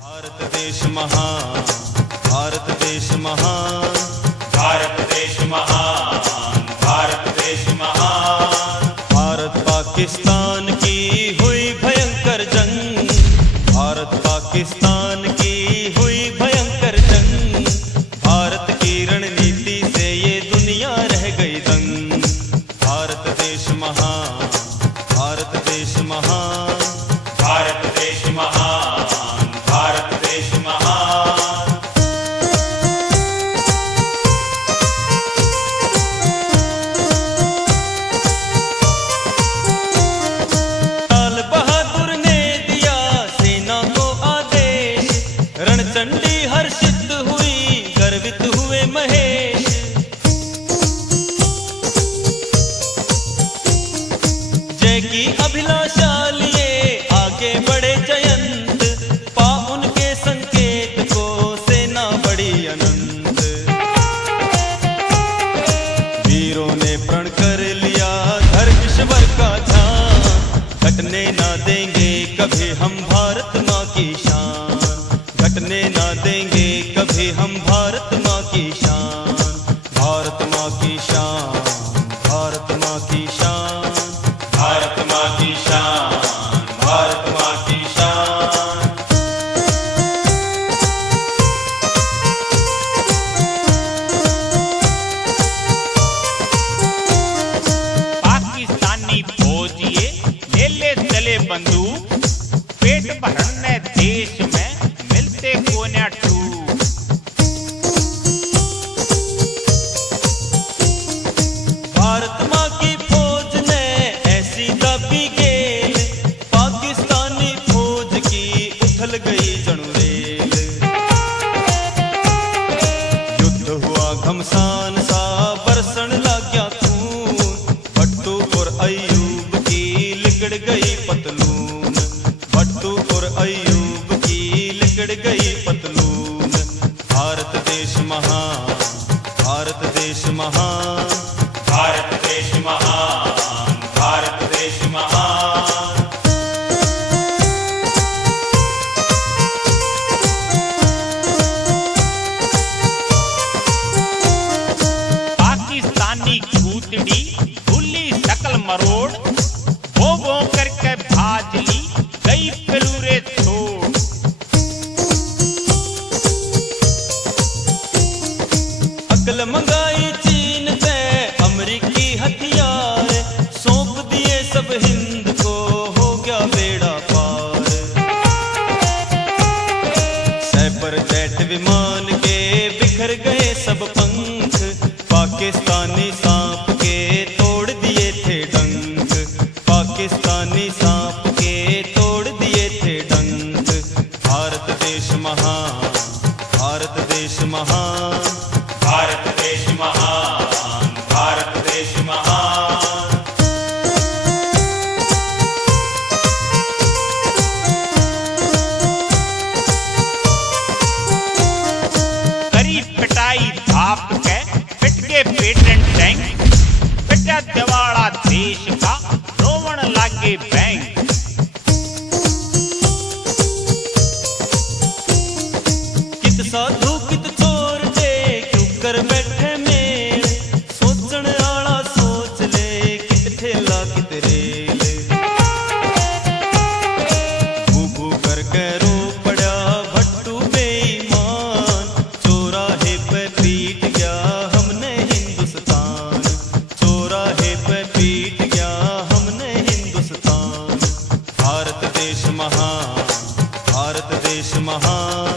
भारत देश महान, भारत देश महान, भारत देश महान, भारत देश महान। भारत पाकिस्तान की हुई भयंकर जंग, भारत पाकिस्तान की हुई भयंकर जंग, भारत की रणनीति से ये दुनिया रह गई दंग। भारत देश महान, भारत देश महान, भारत देश महान, भारत देश महान। लाल बहादुर ने दिया सेना को आदेश, रणचंडी हर्षित हुई, गर्वित हुए महेश। जय की अभिलाषा लिए आगे बढ़े जयंत, पा उनके संकेत को सेना बड़ी अनंत। वीरों ने प्रण कर लिया धर्मेश्वर का ध्यान, घटने ना देंगे कभी हम भारत माँ की शान, घटने ना देंगे कभी हम भारत माँ की शान। भारत माँ की शान, भारत माँ की शान, भारत माँ की शान, भारत माँ की शान। पाकिस्तानी फौजिए ले चले बंदूक, पेट भरने देश में मिलते कोन्या टूक। भारत माँ की फौज ने ऐसी दाबी गेल, पाकिस्तानी फौज की उथल गई जड़ुरेल। युद्ध हुआ घमसान सा, बरसण लग गया खून, भट्टू और अयूब की लिकड़ गई पतलून, भट्टू और अयूब की लिकड़ गई पतलून। भारत देश महान, भारत देश महान, भारत देश महान, भारत देश महान। पाकिस्तानी कूतड़ी भूली शकल मरोड़, वो करके भाज ली गई पेलूरे छोड़। अकल मंगाई चीन से अमरीकी हथियार, सौंप दिए सब हिंद को, हो गया बेड़ा पार। सैपर जेट विमान के बिखर गए सब पंख, पाकिस्तानी सांप के तोड़ दिए थे डंक, पाकिस्तानी सांप के तोड़ दिए थे डंक। भारत देश महान, भारत देश महान, भारत देश महान, भारत देश महान। करी पिटाई भाप के पिट के पेटेंट टैंक, पिटा दिवाड़ा देश का रोवण लागे बैंक। कित साधु कित चोर दे क्यों कर बैठे मेल, सोचण आला सोच ले कित ठेला कित रेल। भू भू करके रो पड़ा भट्टू बेईमान, चौराहे पे पीट गया हमने हिंदुस्तान, चौराहे पे पीट गया हमने हिंदुस्तान। भारत देश महान, भारत देश महान,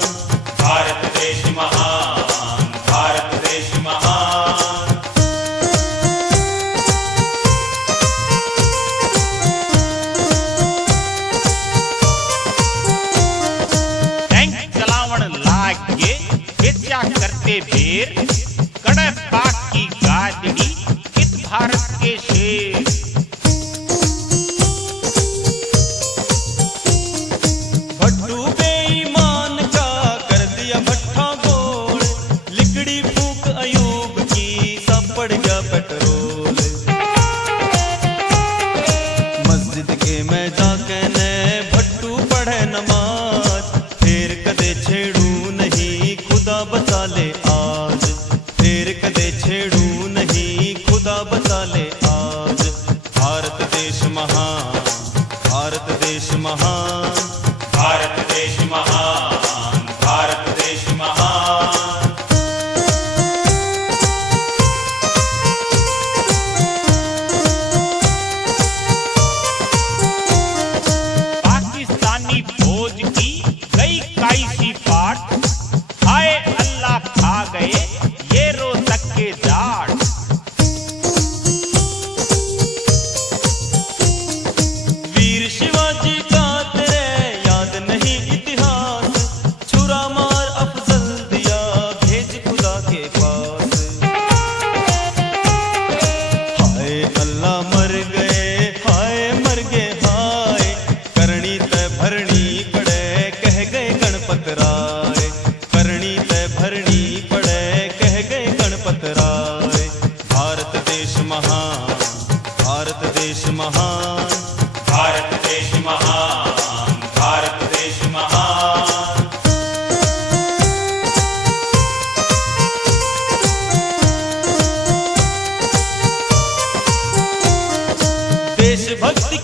भारत देश महान, भारत देश महान। टैंक चलावण लाग के बेचा करते बेर, कड़े पाक की गाजड़ी कित भारत के शेर। भट्टू बेईमान का कर दिया भट्ठा गोल, लिकड़ी फूक अयूब की सब पड़ गया पेट्रोल। मस्जिद के में जाके ने भट्टू पढ़े नमाज, फिर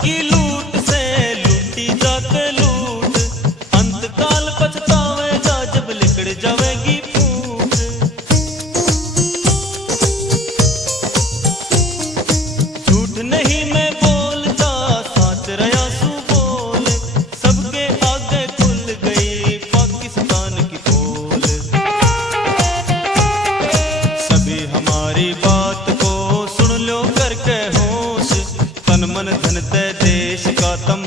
की लूट से लूटी जाके लूट, अंतकाल पछतावेगा जब लिकड़ जावेगी फूट। झूठ नहीं मैं बोलता, साच रहा सू बोल, सबके आगे खुल गई पाकिस्तान की पोल। सभी हमारी बात को सुन लो करके होश, तन मन धन ते देश का तम